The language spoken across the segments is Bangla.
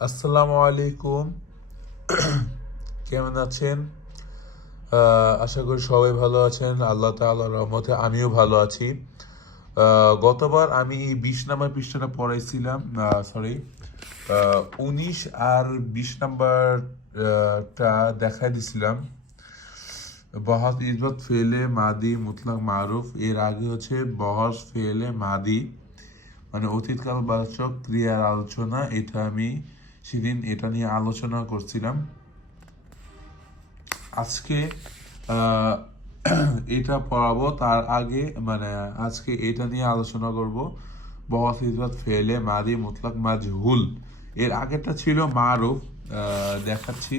আসসালামু আলাইকুম। কেমন আছেন? আশা করি সবাই ভালো আছেন। আল্লাহ তাআলার রহমতে আমিও ভালো আছি। গতবার আমি 20 নাম্বার পৃষ্ঠাটা পড়াইছিলাম, সরি, 19 আর 20 নাম্বার টা দেখাই দিছিলাম। বহাস ইসবাত ফেলে মাদি মুতলাক মারুফ, এর আগে হচ্ছে বহাস ফেলে মাদি মানে অতীতকাল বাচক ক্রিয়ার আলোচনা। এটা আমি সেদিন এটা নিয়ে আলোচনা করছিলাম। আজকে আহ, এটা পড়াবো, তার আগে মানে আজকে এটা নিয়ে আলোচনা করব। বহাস ইসবাত ফেলে মাদি মুতলাক মাজহুল। এর আগেরটা ছিল মারুফ। দেখাচ্ছি।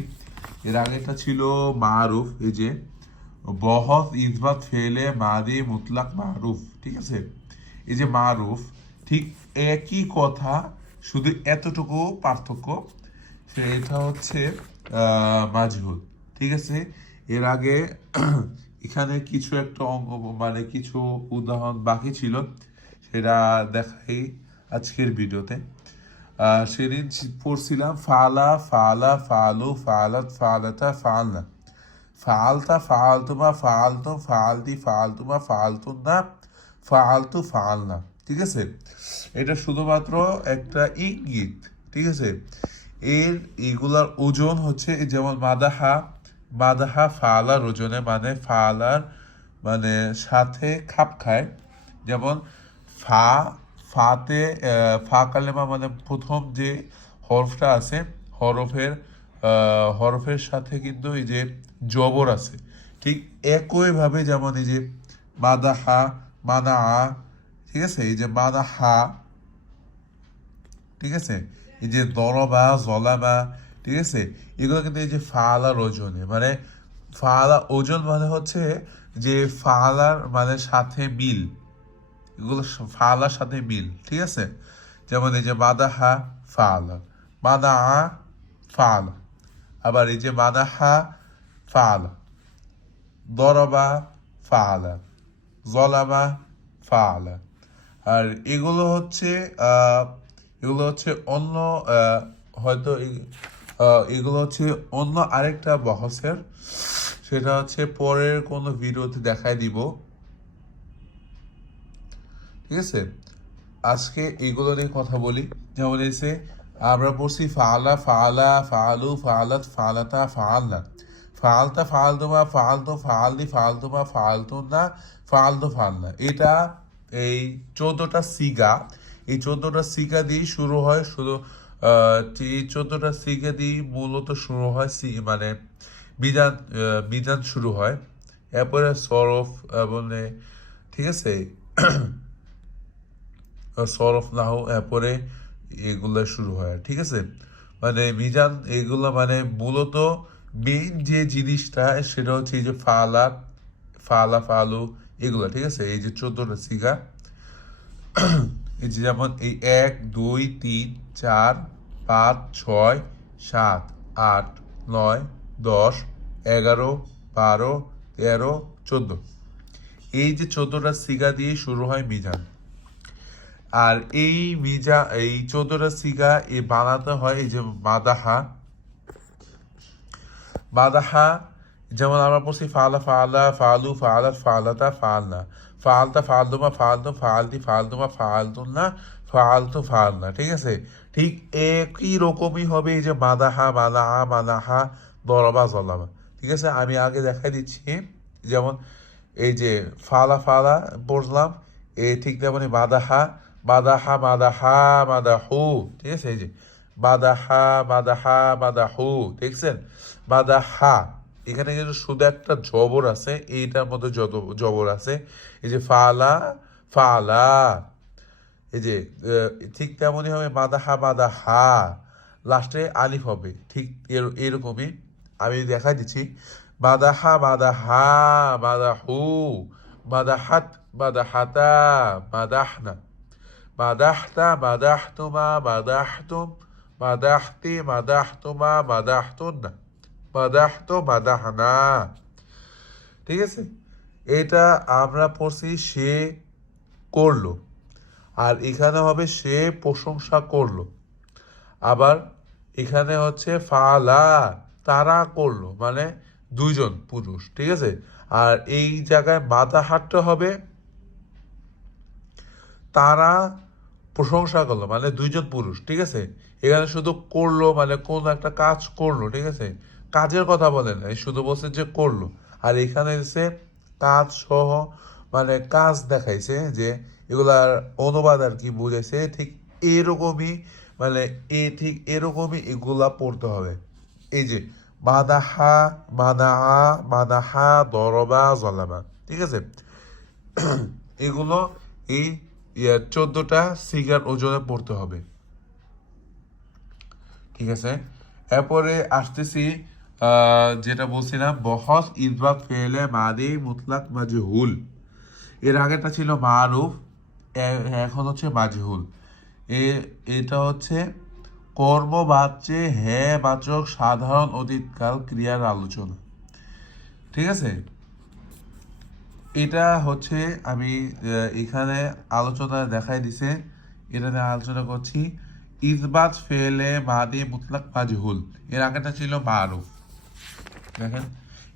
এর আগেরটা ছিল মারুফ। এই যে বহস ইসবাত ফেলে মাদি মুতলাক মারুফ, ঠিক আছে? এই যে মারুফ, ঠিক একই কথা, শুধু এতটুকু পার্থক্য, এটা হচ্ছে মাজহুল, ঠিক আছে? এর আগে এখানে কিছু একটা অঙ্ক মানে কিছু উদাহরণ বাকি ছিল, সেটা দেখাই আজকের ভিডিওতে। সেদিন পড়ছিলাম ফালা ফালা ফালু ফালাত ফালাতা ফালনা, ফালতা ফালতুমা ফালতুম ফালতি ফালতুমা ফালতুনা ফালতু ফালনা, ঠিক আছে? এটা শুধুমাত্র একটা ইঙ্গিত, ঠিক আছে? এগুলার ওজন হচ্ছে যেমন মাদাহা, মাদাহা ফালার ওজনে মানে ফালার মানে সাথে খাপ খায়। যেমন ফা, ফাতে ফা কালেমা মানে প্রথম যে হরফটা আছে, হরফের হরফের সাথে কিন্তু এই যে জবর আছে। ঠিক একইভাবে যেমন এই যে মাদাহা, মানা, ঠিক আছে? এই যে মাদাহা, ঠিক আছে? এই যে দরবা, জলাবা, ঠিক আছে? এগুলো কিন্তু এই যে ফালার ওজনে মানে ফালা ওজন মানে হচ্ছে যে ফালার মানে সাথে মিল, এগুলো ফালার সাথে মিল, ঠিক আছে? যেমন এই যে মাদাহা ফালা, মাদা ফালা, আবার এই যে মাদাহা ফালা, দরবা ফালা, জলাবা ফালা। আর এগুলো হচ্ছে অন্য হয়তো এগুলো হচ্ছে অন্য আরেকটা বহসের, সেটা হচ্ছে পরের কোনো ভিডিওতে দেখাই দিব, ঠিক আছে? আজকে এগুলো নিয়ে কথা বলি। যেমন এসে আমরা পড়ছি ফালা ফালা ফালু ফালাত ফালাতা ফালনা, ফালতা ফালতুমা ফালতু ফালদি ফালতুমা ফালতুনা ফালতু ফালনা। এটা এই 14টা সিগা, এই 14টা সিগা দিয়ে শুরু হয়। শুধু এই 14টা সিগা দিয়ে মূলত শুরু হয় মানে বিধান, বিধান শুরু হয়। এরপরে সরফ বলে, ঠিক আছে? সরফ নাহু, এরপরে এগুলা শুরু হয়, ঠিক আছে? মানে মিজান এগুলা মানে মূলত মেইন যে জিনিসটা সেটা হচ্ছে এই যে ফালা ফালা ফালু এগুলা, ঠিক আছে? এই যে 14টা সিগা, এই যে যেমন এই 1 2 3 4 5 6 7 8 9 10 11 12 13 14, এই যে 14টা সিগা দিয়ে শুরু হয় মিজান। আর এই 14টা সিগা বানাতে হয় এই যে মাদাহা, মাদাহা। যেমন আমরা পড়ছি ফালা ফালা ফালু ফালাত ফালাতা ফালনা, ফালতা ফালতুমা ফালতু ফালতি ফালতুমা ফালতুনা ফালতু ফালনা, ঠিক আছে? ঠিক একই রকমই হবে এই যে মাদাহা মাদাহা মাদাহা, দরবা জলাবা, ঠিক আছে? আমি আগে দেখাই দিচ্ছি। যেমন এই যে ফালা ফালা পড়লাম, ঠিক তেমনি মাদাহা মাদাহা মাদাহা মাদাহু, ঠিক আছে? এই যে মাদাহা মাদাহা মাদাহু, দেখছেন? মাদাহা, এখানে কিন্তু শুধু একটা জবর আছে, এইটার মধ্যে যত জবর আছে। এই যে ফালা ফালা, এই যে ঠিক তেমনই হবে মাদাহা মাদাহা, লাস্টে আলিফ হবে, ঠিক এরকমই আমি দেখাই দিচ্ছি। মাদাহা মাদাহা মাদাহু, মাদাহাত মাদাহাতা মাদাহনা, মাদাহতা মাদাহতুমা মাদাহতুম, মাদাহতি মাদাহতুমা মাদাহতুন্না, মাদাহতু মাদাহনা, ঠিক আছে? এটা আমরা পড়ছি সে করলো, আর এখানে হবে সে প্রশংসা করলো। আবার এখানে হচ্ছে ফালা, তারা করলো, মানে দুইজন পুরুষ, ঠিক আছে। আর এই জায়গায় মাথা হাঁটতে হবে, তারা প্রশংসা করলো, মানে দুইজন পুরুষ, ঠিক আছে। এখানে শুধু করলো মানে কোন একটা কাজ করলো, ঠিক আছে, কাজের কথা বলে না, শুধু বলছে যে করলো। আর এখানে এসে কাজ সহ মানে কাজ দেখাইছে, যে এগুলার অনুবাদ আর কি বুঝাইছে, ঠিক এরকমই, মানে ঠিক এরকমই এগুলা পড়তে হবে। এই যে মাদাহা, মাদাহা, মাদাহা, দরবা, জলাবা, ঠিক আছে। এগুলো এই 14টা সিগার ওজনে পড়তে হবে, ঠিক আছে। এরপরে আসতেছি যেটা বলছিলাম, বহস ইসবাত ফেলে মাদি মুতলাক মাজহুল। এর আগেটা ছিল মারুফ, এখন হচ্ছে মাজহুল। এ এটা হচ্ছে কর্মবাচ্যে হ্যাঁ বাচক সাধারণ অতীতকাল ক্রিয়ার আলোচনা, ঠিক আছে। এটা হচ্ছে আমি এখানে আলোচনা দেখাই দিছে, এটা নিয়ে আলোচনা করছি। ইসবাত ফেলে মাদি মুতলাক মাজহুল, এর আগেটা ছিল মারুফ, দেখেন,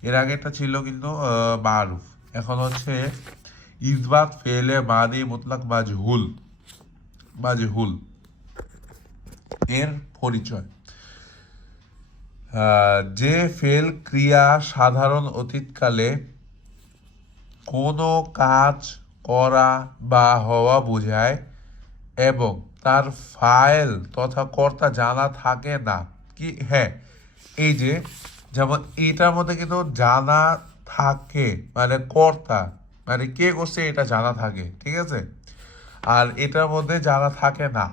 এর আগেটা ছিল কিন্তু মারুফ, এখন হচ্ছে ইসবাত ফেলে মাদি মুতলাক মাজহুল, মাজহুল এর পরিচয়। যে ফেল ক্রিয়া সাধারণ অতীতকালে কোনো কাজ করা বা হওয়া বোঝায় এবং তার ফাইল তথা কর্তা জানা থাকে না, কি হ্যাঁ, এই যে যেমন এটার মধ্যে কিন্তু জানা থাকে মানে কর্তা, মানে কে করছে এটা জানা থাকে, ঠিক আছে। আর এটার মধ্যে জানা থাকে না,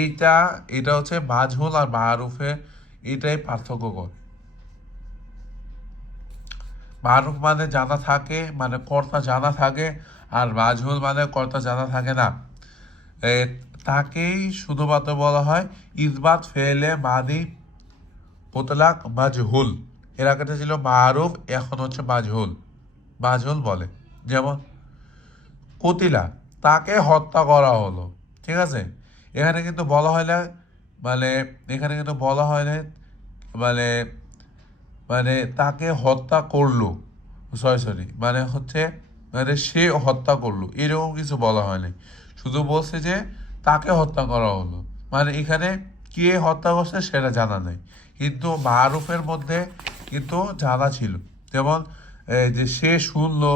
এইটা, এটা হচ্ছে মাজহুল আর মারুফে, এটাই পার্থক্য করে। মারুফ মানে জানা থাকে, মানে কর্তা জানা থাকে, আর মাজহুল মানে কর্তা জানা থাকে না। এ, তাকেই শুধুমাত্র বলা হয় ইসবাত ফেলে মাদি মুতলাক মাজহুল। এর আগেটা ছিল মারুফ, এখন হচ্ছে মাজহুল, মাজহুল বলে। যেমন কুতিলা, তাকে হত্যা করা হলো, ঠিক আছে। এখানে কিন্তু বলা হয় না, মানে এখানে কিন্তু বলা হয় না, মানে মানে তাকে হত্যা করলো, সরি সরি, মানে হচ্ছে মানে সে হত্যা করলো, এরকম কিছু বলা হয়নি, শুধু বলছে যে তাকে হত্যা করা হলো। মানে এখানে কে হত্যা করছে সেটা জানা নেই, কিন্তু মারুফের মধ্যে কিন্তু জানা ছিল। যেমন যে সে শুনলো,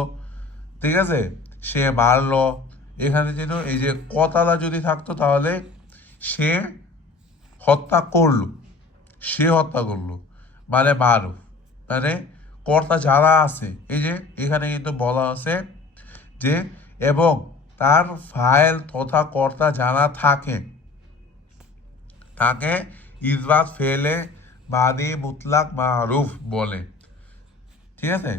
ঠিক আছে, সে মারলো। এখানে যেন এই যে কতালা যদি থাকতো তাহলে সে হত্যা করলো, সে হত্যা করলো, মানে মারুফ, মানে কর্তা যারা আছে, এই যে এখানে কিন্তু বলা আছে যে এবং তার ফাইল তথা কর্তা জানা থাকে, তাকে ইসবাত ফেলে বাদী মুতলাক মারুফ বলে, ঠিক আছে।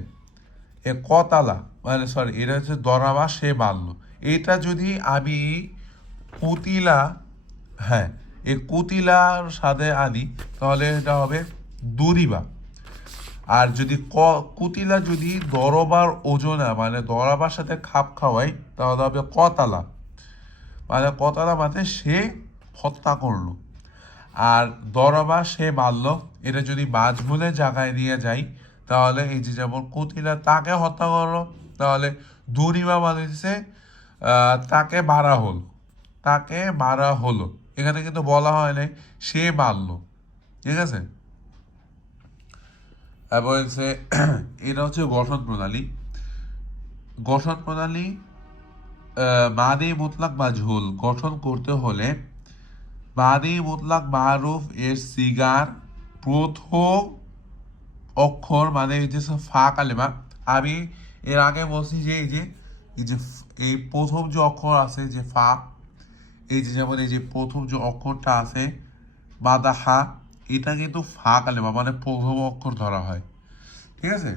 এ কতালা, মানে সরি, এটা হচ্ছে দরাবা, সে মারলো। এটা যদি আমি কুতিলা, হ্যাঁ, এই কুতিলার সাথে আনি তাহলে এটা হবে দুরিবা। আর যদি কুতিলা যদি দরবার ওজনা, মানে দরাবার সাথে খাপ খাওয়াই, তাহলে হবে কতালা, মানে কতালা মানে সে হত্যা করলো। আর দরবা সে মারল, এটা যদি মাজহুলের জায়গায় নিয়ে যাই তাহলে এই যে যেমন কুতিলা তাকে হত্যা করলো, তাহলে দুরিবা মানে হচ্ছে তাকে মারা হলো, তাকে মারা হলো। এখানে কিন্তু বলা হয় নাই সে মারলো, ঠিক আছে। তারপর হচ্ছে এটা হচ্ছে গঠন প্রণালী। গঠন প্রণালী মাদি মুতলাক মাজহুল গঠন করতে হলে মাদি মুতলাক মারুফ এর সিগার প্রথম অক্ষর, মানে এই যে ফা কালেমা, আমি এর আগে বলছি যে এই যে এই প্রথম যে অক্ষর আছে যে ফা, এই যে যেমন এই যে প্রথম যে অক্ষরটা আছে মাদাহা, এটা কিন্তু ফা কালেমা, মানে প্রথম অক্ষর ধরা হয়, ঠিক আছে।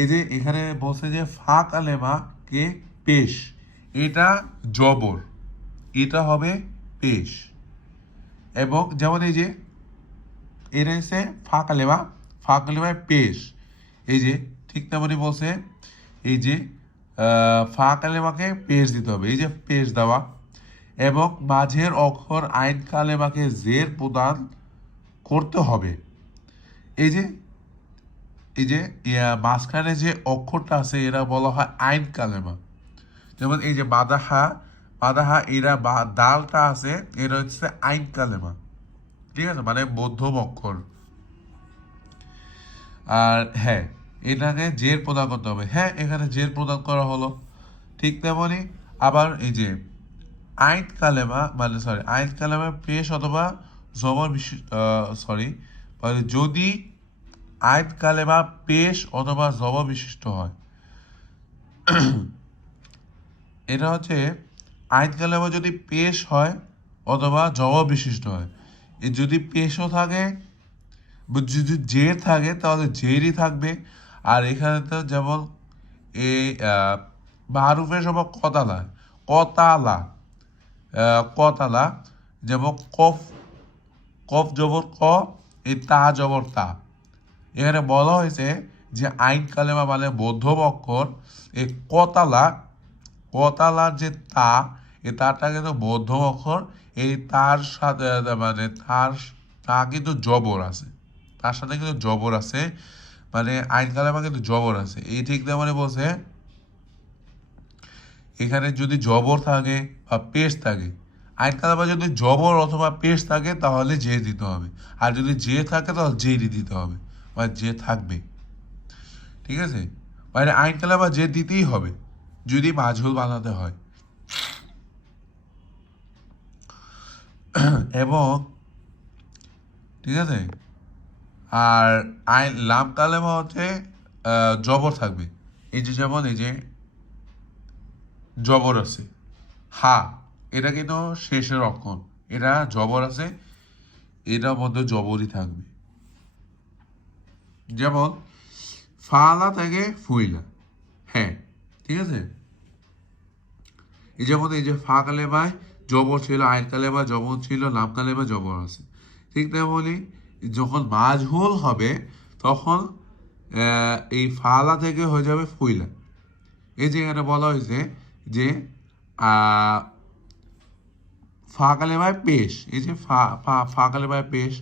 এই যে এখানে বলছে যে ফা কালেমা কে পেশ, এটা জবর, এটা হবে পেশ। এবং যেমন এই যে এটা হচ্ছে ফা কালেমা, ফা কালেমায় পেশ, এই যে ঠিক তেমনই বলছে এই যে ফা কালেমাকে পেশ দিতে হবে, এই যে পেশ দেওয়া। এবং মাঝের অক্ষর আইন কালেমাকে জের প্রদান করতে হবে। এই যে এই যে মাঝখানে যে অক্ষরটা আছে এরা বলা হয় আইন কালেমা। যেমন এই যে মাদাহা, মাদাহা এরা বা দালটা আছে এরা হচ্ছে আইন কালেমা, ঠিক আছে, মানে মধ্যম অক্ষর। আর হ্যাঁ, এটাকে জের প্রদান করতে হবে। হ্যাঁ, এখানে জের প্রদান করা হলো। ঠিক তেমনি আবার এই যে আইন কালেমা মানে আইন কালেমা পেশ অথবা জবর সরি যদি আইন কালেমা পেশ অথবা জবর বিশিষ্ট হয়, এটা হচ্ছে আইন কালেমা যদি পেশ হয় অথবা জবর বিশিষ্ট হয়। যদি পেশও থাকে, যদি জের থাকে তাহলে জেরই থাকবে। আর এখানে তো যেমন এই মারুফের সময় কতালা, কতালা, কতালা, যেমন কফ, কফ জবর ক, এই তা জবর তা। এখানে বলা হয়েছে যে আইন কালেমা মানে মধ্যম অক্ষর, এই কতালা, কতালার যে তা, এই তাটা কিন্তু মধ্যম অক্ষর। এই তার সাথে মানে তা কিন্তু জবর আছে, তার সাথে কিন্তু জবর আছে, মানে আইন কালেমা কিন্তু জবর আছে। এই ঠিক মানে বলছে এখানে যদি জবর থাকে বা পেশ থাকে, আইন কালামে যদি জবর অথবা পেশ থাকে তাহলে জে দিতে হবে, আর যদি জে থাকে তাহলে জেরই দিতে হবে, বা জে থাকবে, ঠিক আছে। মানে আইন কালামা জে দিতেই হবে যদি মাজহুল বানাতে হয়। এবং ঠিক আছে, আর আইন লাম কালেমা হচ্ছে জবর থাকবে। এই যে যেমন এই যে জবর আছে হা, এটা কিন্তু শেষের অক্ষর, এটা জবর আছে, এটার মধ্যে জবরই থাকবে। যেমন ফালা থেকে ফুইলা, হ্যাঁ, ঠিক আছে। এই যেমন এই যে ফা কালেমায় জবর ছিল, আইন কালেমায় জবর ছিল, লাম কালেমায় জবর আছে। ঠিক তেমনি যখন মাজহুল হবে তখন এই ফালা থেকে হয়ে যাবে ফুইলা। এই যে এখানে বলা হয়েছে যে ফা কালেমায় পেশ, এই যে ফা কালেমায় পেশ,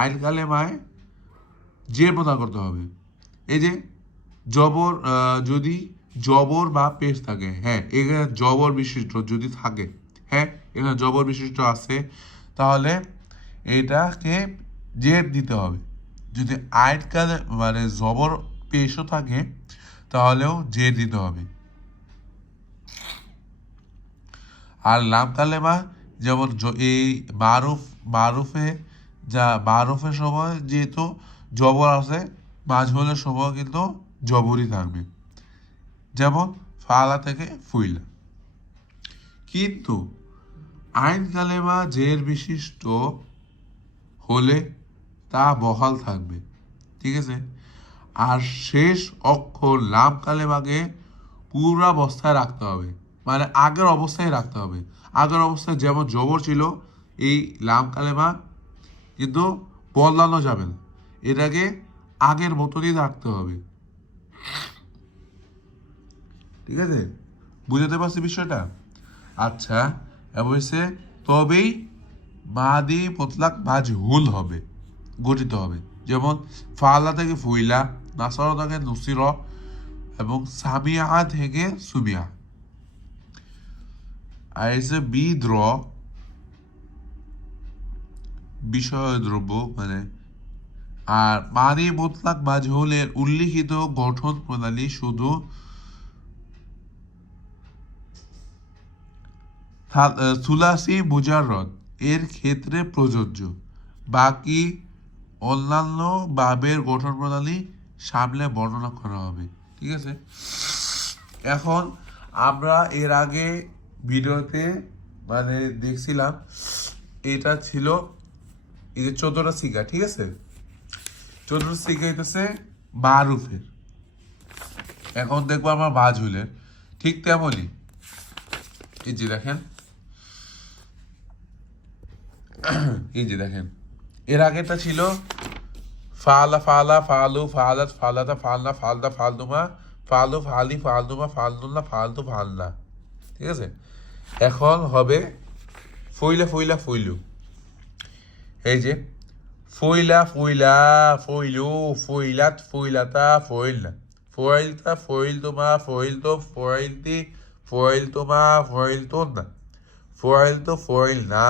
আইন কালেমায় জের প্রদান করতে হবে। এই যে জবর, যদি জবর বা পেশ থাকে, হ্যাঁ এখানে জবর বিশিষ্ট যদি থাকে, হ্যাঁ এখানে জবর বিশিষ্ট আছে, তাহলে এটাকে জের দিতে হবে। যদি আইন কালে মানে জবর পেশও থাকে তাহলেও জের দিতে হবে। আর লাম কালেমা যেমন এই মারুফে মারুফের সময় যেহেতু জবর আছে, মাজহুলের সময় কিন্তু জবরই থাকবে। যেমন ফালা থেকে ফুইলা। কিন্তু আইন কালেমা জের বিশিষ্ট হলে তা বহাল থাকবে, ঠিক আছে। আর শেষ অক্ষর লাম কালেমাকে পূর্বাবস্থায় রাখতে হবে, মানে আগের অবস্থায় রাখতে হবে। আগের অবস্থায় যেমন জবর ছিল, এই লাম কালেমা কিন্তু বদলানো যাবে না, এটাকে আগের মতনই রাখতে হবে, ঠিক আছে। বুঝতে পারছি বিষয়টা? আচ্ছা, অবশ্যই তবেই মাদি মুতলাক মাজহুল হবে, গঠিত হবে। যেমন ফালা থেকে ফুইলা, নাসর থেকে নুসির, এবং সামিয়া থেকে সুবিয়া। আর এসে বিদ্র বিষয় দ্রব্য মানে। আর মাদি মুতলাক মাজহুলের উল্লিখিত গঠন প্রণালী শুধু সুলাসি মুজাররদ এর ক্ষেত্রে প্রযোজ্য, বাকি অন্যান্য বাবের গঠন প্রণালী সামনে বর্ণনা করা হবে, ঠিক আছে। এখন আমরা এর আগে ভিডিওতে মানে দেখছিলাম, এটা ছিল এই যে 14টা সিগা, ঠিক আছে। 14টা সিগা হইতেছে মারুফের। এখন দেখবো আমরা মাজহুলের। ঠিক তেমনই এই যে দেখেন, এই যে দেখেন এর আগেটা ছিল ফালা ফালা ফালু ফালাত ফালাতা ফালনা ফালদা ফালদুমা ফালু ফালি ফালদুমা ফালদুল্লা ফালতু ফালনা, ঠিক আছে। এখন হবে ফইলা ফইলা ফইলু, এই যে ফইলা ফইলা ফইলু, ফইলাত ফইলাতা ফইলনা, ফইলতা ফইলতুমা ফইলতো ফইলতি ফইলতুমা ফইলতুন্না, ফইলতো ফইলনা।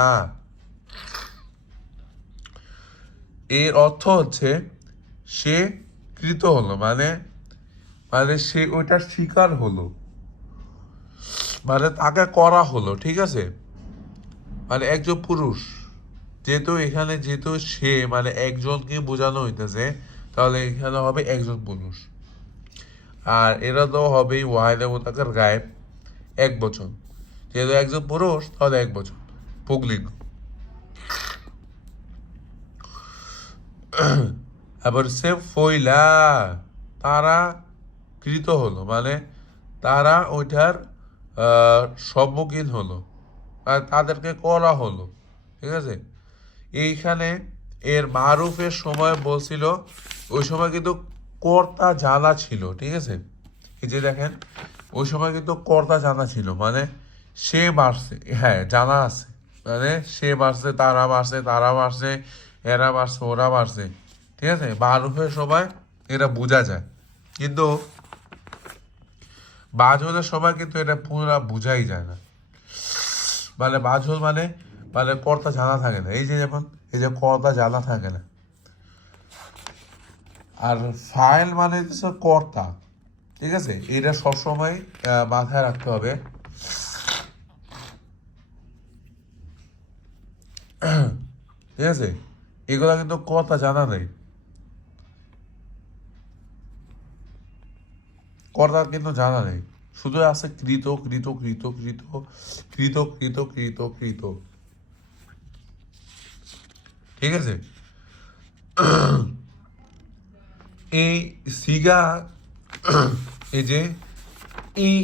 এর অর্থ হচ্ছে সে কৃত হলো, মানে মানে সে ওইটার শিকার হলো, মানে তাকে করা হলো, ঠিক আছে। মানে একজন পুরুষ, যেহেতু এখানে যেহেতু সে মানে একজনকে বোঝানো হইতেছে, তাহলে এখানে হবে একজন পুরুষ। আর এরা তো হবেই ওয়াহিদে মোতাকার গায়েব, এক বচন, যেহেতু একজন পুরুষ তাহলে এক বচন, পুংলিঙ্গ। আবার সে ফইলা, তারা কৃত হলো, মানে তারা ওইটার সম্মুখীন হলো, আর তাদেরকে করা হলো, ঠিক আছে। এইখানে এর মারুফের সময় বলছিল, ওই সময় কিন্তু কর্তা জানা ছিল, ঠিক আছে। এই যে দেখেন, ওই সময় কিন্তু কর্তা জানা ছিল, মানে সে মারছে, হ্যাঁ জানা আছে, মানে সে মারছে, তারা মারছে, তারা মারছে, এরা মারছে, ওরা মারছে, ঠিক আছে। মারুফের সময় এটা বোঝা যায়, কিন্তু বাজলের সময় কিন্তু এটা পুরো বোঝাই যায় না। মানে বাজল মানে মানে কর্তা জানা থাকে না, এই যে যেমন এই যে কর্তা জানা থাকে না। আর ফাইল মানে হচ্ছে কর্তা, ঠিক আছে। এটা সবসময় মাথায় রাখতে হবে। ঠিক আছে, এগুলা কিন্তু কর্তা জানা নেই, কর্তা কিন্তু জানা নেই, শুধু আছে কৃত কৃত কৃত কৃত কৃত কৃত কৃত কৃত, ঠিক আছে। এই সিগা, এই যে এই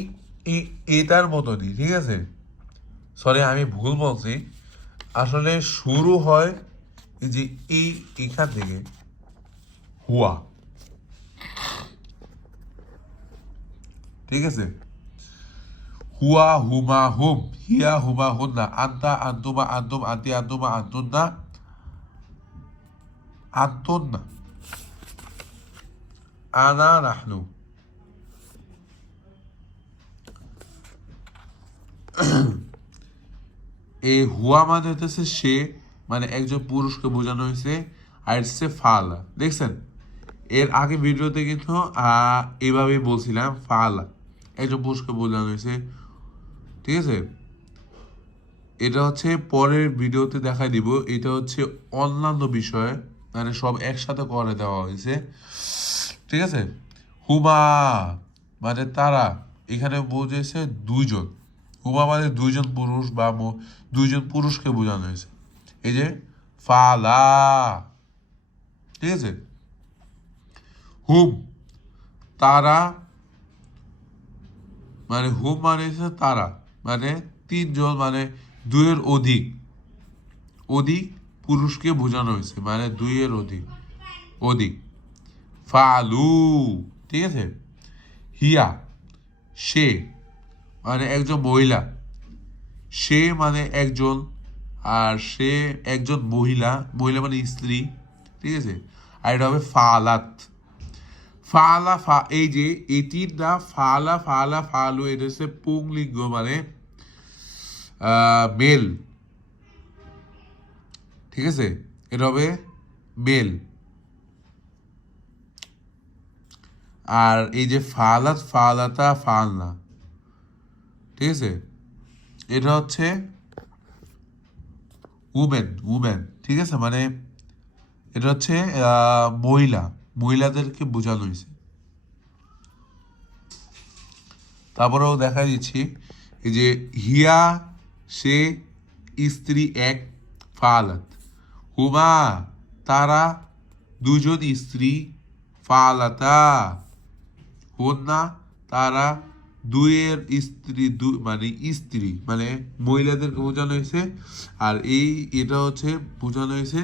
এটার মতনই, ঠিক আছে। সরি আমি ভুল বলছি, আসলে শুরু হয় এই যে এই এখান থেকে, হুয়া, ঠিক আছে। হুয়া হুমা হুম, হিয়া হুমা হুন্না, আন্তা আন্তুমা আন্তুম, আন্তি আন্তুমা আন্তুন্না, আন্তুন্না, আনা নাহনু। এই হুয়া মানে হতেছে সে, মানে একজন পুরুষকে বোঝানো হয়েছে, আর সে ফালা, দেখছেন। এর আগে ভিডিওতে কিন্তু এইভাবেই বলছিলাম, ফালা একজন পুরুষকে বোঝানো হয়েছে, ঠিক আছে। এটা হচ্ছে পরের ভিডিওতে দেখাই দিব, এটা হচ্ছে অন্যান্য বিষয়, মানে সব একসাথে করে দেওয়া হয়েছে, ঠিক আছে। হুমা মানে তারা, এখানে বুঝেছে দুইজন, হুমা মানে দুইজন পুরুষ বা দুইজন পুরুষকে বোঝানো হয়েছে, এই যে ফালা, ঠিক আছে। হুম তারা, মানে হুম মানে হচ্ছে তারা, মানে তিনজন, মানে দুইয়ের অধিক, অধিক পুরুষকে বোঝানো হয়েছে, মানে দুইয়ের অধিক, অধিক। ফালু, ঠিক আছে। হিয়া সে, মানে একজন মহিলা, সে মানে একজন, আর সে একজন মহিলা, মহিলা মানে স্ত্রী, ঠিক আছে। আর এটা হবে ফালাত, ফালা ফা, এই যে এটির না, ফালা ফালা ফালু, এটা হচ্ছে পুংলিঙ্গ, মানে মেল, ঠিক আছে। এটা হবে মেল। আর এই যে ফালাত ফালাতা ফালনা, ঠিক আছে, এটা হচ্ছে উমেন, উমেন, ঠিক আছে। মানে এটা হচ্ছে মহিলা, মহিলাদেরকে বোঝানো হয়েছে। তারপরেও দেখা দিচ্ছি, এই যে হিয়া সে স্ত্রী এক, ফালাত হুমা তারা দুজন স্ত্রী, ফালাতা হুন্না তারা দুইয়ের স্ত্রী, মানে স্ত্রী, মানে মহিলাদেরকে বোঝানো হয়েছে। আর এটা হচ্ছে বোঝানো হয়েছে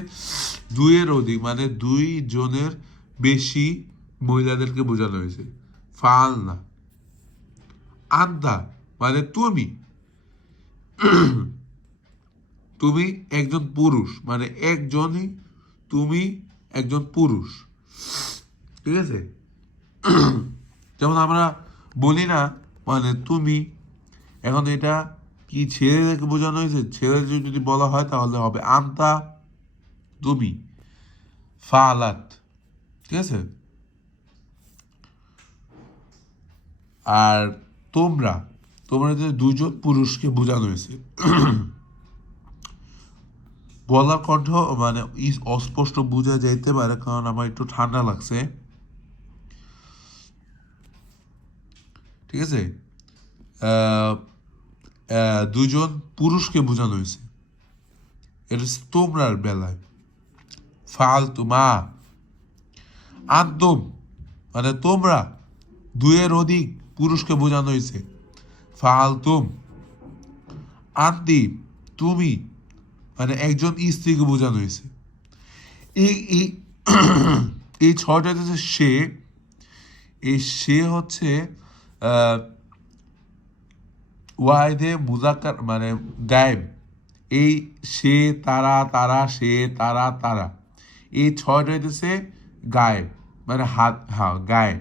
দুইয়ের অধিক, মানে দুই জনের বেশি মহিলাদেরকে বোঝানো হয়েছে। ফালনা আন্দা মানে তুমি, তুমি একজন পুরুষ, মানে একজনই, তুমি একজন পুরুষ, ঠিক আছে? যেমন আমরা বলি না, মানে তুমি, এখন এটা কি ছেলেদেরকে বোঝানো হয়েছে? ছেলেদের যদি বলা হয় তাহলে হবে আন্তা, তুমি, ফালাত, ঠিক আছে? আর তোমরা, তোমরা যে দুজন পুরুষকে বোঝানো হয়েছে। গলার কণ্ঠ মানে অস্পষ্ট বোঝা যাইতে পারে, কারণ আমার একটু ঠান্ডা লাগছে, ঠিক আছে? আহ, দুজন পুরুষকে বোঝানো হয়েছে, এটা হচ্ছে তোমরার বেলায়। ফালতুমা, আন্তম মানে তোমরা, দুয়ের অধিক পুরুষকে বোঝানো হয়েছে, ফালতুম। আন্তি, তুমি, মানে একজন স্ত্রীকে বোঝানো হয়েছে। এই এই এই ছয়টা হচ্ছে সে, এই সে হচ্ছে ওয়াহিদে মুজাক্কার মানে গায়েব। এই সে, তারা, তারা, সে, তারা, তারা, এই ছয়টা হইতেছে গায়েব, মানে হাত, হ্যাঁ গায়েব।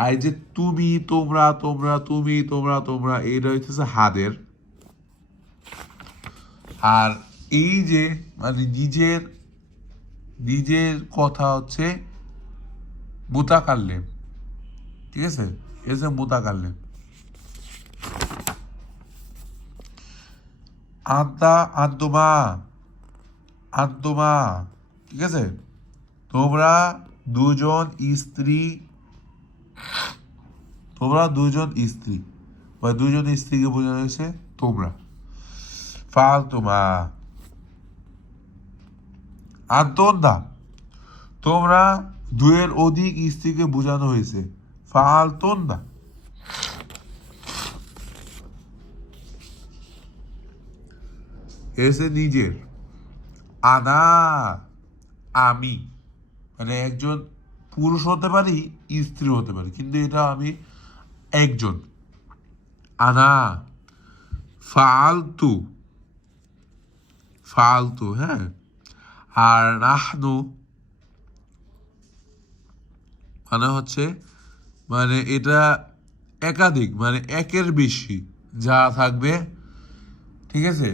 আর এই যে তুমি, তোমরা, তোমরা, তুমি, তোমরা, তোমরা, এইটা হইতেছে হাদের। আর এই যে মানে নিজের নিজের কথা হচ্ছে মুতাকাল্লিম, ঠিক আছে? এই যে মুতাকাল্লিম। আন্তা, আন্তমা, আন্তমা, ঠিক আছে? তোমরা দুজন স্ত্রী, তোমরা দুজন স্ত্রী, বা দুজন স্ত্রীকে বোঝানো হয়েছে তোমরা। ফালতুমা, আন্তন্দা, তোমরা দুয়ের অধিক স্ত্রীকে বোঝানো হয়েছে, ফালতন্দা। এসে নিজের, আনা, আমি, মানে একজন পুরুষ হতে পারি, স্ত্রী হতে পারি, কিন্তু এটা আমি একজন। আনা, ফালতু, ফালতু, হ্যাঁ। আর নাহনু মানে হচ্ছে, মানে এটা একাধিক, মানে একের বেশি যা থাকবে, ঠিক আছে?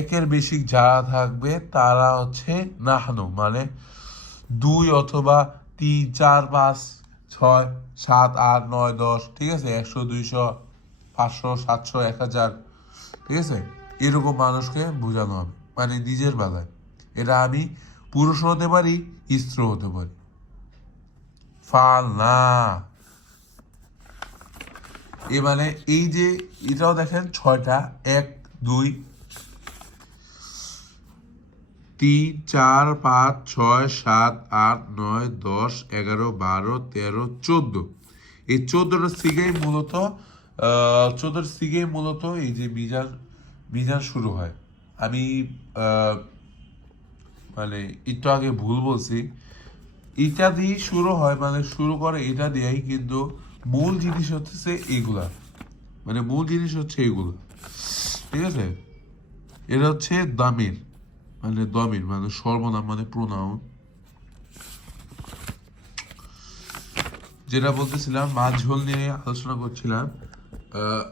একের বেশি যারা থাকবে তারা হচ্ছে নাহনু, মানে দুই অথবা তিন, চার, পাঁচ, ছয়, সাত, আট, নয়, দশ, ঠিক আছে? 100, 200, 500, 700, 1000, ঠিক আছে? এরকম মানুষকে বোঝানো হবে, মানে নিজের বেলায়। এটা আমি পুরুষ হতে পারি, স্ত্রী হতে পারি। ফাল না, এ মানে এই যে এটাও দেখেন ছয়টা, 1, 2, 3, 4, 5, 6, 7, 8, 9, 10, 11, 12, 13, 14। এই 14টা সিগেই মূলত 14টা সিগেই মূলত এই যে মিজান, মিজান শুরু হয়। আমি মানে একটু আগে ভুল বলছি, এটা দিয়ে শুরু হয়, মানে শুরু করে এটা দিয়েই, কিন্তু মূল জিনিস হচ্ছে এগুলা, মানে মূল জিনিস হচ্ছে এগুলো, ঠিক আছে? এটা হচ্ছে দামির, মানে দমির মানে সর্বনাম, মানে প্রোনাউন। যেটা বলতেছিলাম মাঝোল নিয়ে আলোচনা করছিলাম, আহ,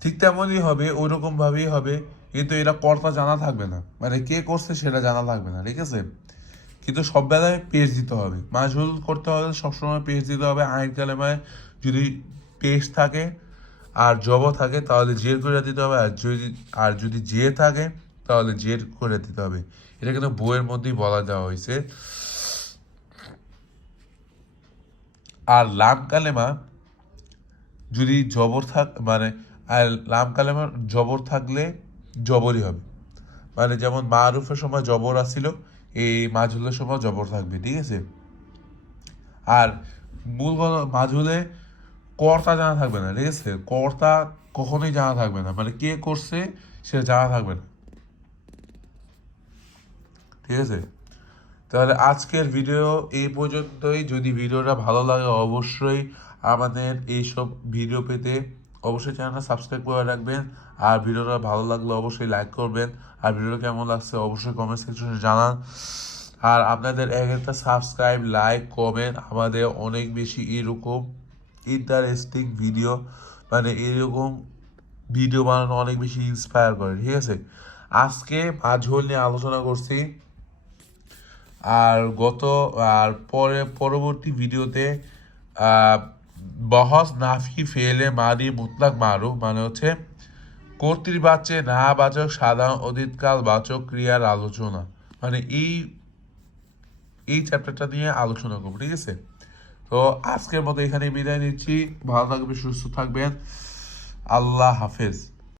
ঠিক তেমনই হবে, ওইরকম ভাবেই হবে, কিন্তু এটা কর্তা জানা থাকবে না, মানে কে করছে সেটা জানা থাকবে না, ঠিক আছে? কিন্তু সব বেলায় পেজ দিতে হবে, মাঝোল করতে হলে সবসময় পেজ দিতে হবে। আইন কালেমায় যদি পেজ থাকে আর জব থাকে তাহলে জের করে দিতে হবে, আর যদি জে থাকে তাহলে জের করে দিতে হবে। এটা কিন্তু বইয়ের মধ্যেই বলা দেওয়া হয়েছে। আর লাম কালেমা যদি জবর মানে, আর লাম কালেমার জবর থাকলে জবরই হবে, মানে যেমন মারুফের সময় জবর আসছিল, এই মাজহুলের সময় জবর থাকবে, ঠিক আছে? আর মূল কথা, মাজহুলে কর্তা জানা থাকবে না, ঠিক আছে? কর্তা কখনোই জানা থাকবে না, মানে কে করছে সেটা জানা থাকবে না, ঠিক আছে? তাহলে আজকের ভিডিও এই পর্যন্তই। যদি ভিডিওটা ভালো লাগে অবশ্যই আমাদের এইসব ভিডিও পেতে অবশ্যই চ্যানেলটা সাবস্ক্রাইব করে রাখবেন। আর ভিডিওটা ভালো লাগলে অবশ্যই লাইক করবেন। আর ভিডিওটা কেমন লাগছে অবশ্যই কমেন্ট সেকশনে জানান। আর আপনাদের এক একটা সাবস্ক্রাইব, লাইক, কমেন্ট আমাদের অনেক বেশি এরকম ইন্টারেস্টিং ভিডিও, মানে এরকম ভিডিও বানানো অনেক বেশি ইন্সপায়ার করে, ঠিক আছে? আজকে মাঝোল নিয়ে আলোচনা করছি। আর পরবর্তী ভিডিওতে আহ, বহস নাফি ফেলে মারি মুতলাক মারু, মানে হচ্ছে কর্তৃবাচ্যে না বাচক সাধারণ অতীতকাল বাচক ক্রিয়ার আলোচনা, মানে এই চ্যাপ্টারটা নিয়ে আলোচনা করবো, ঠিক আছে? তো আজকের মতো এখানে বিদায় নিচ্ছি। ভালো থাকবেন, সুস্থ থাকবেন। আল্লাহ হাফেজ।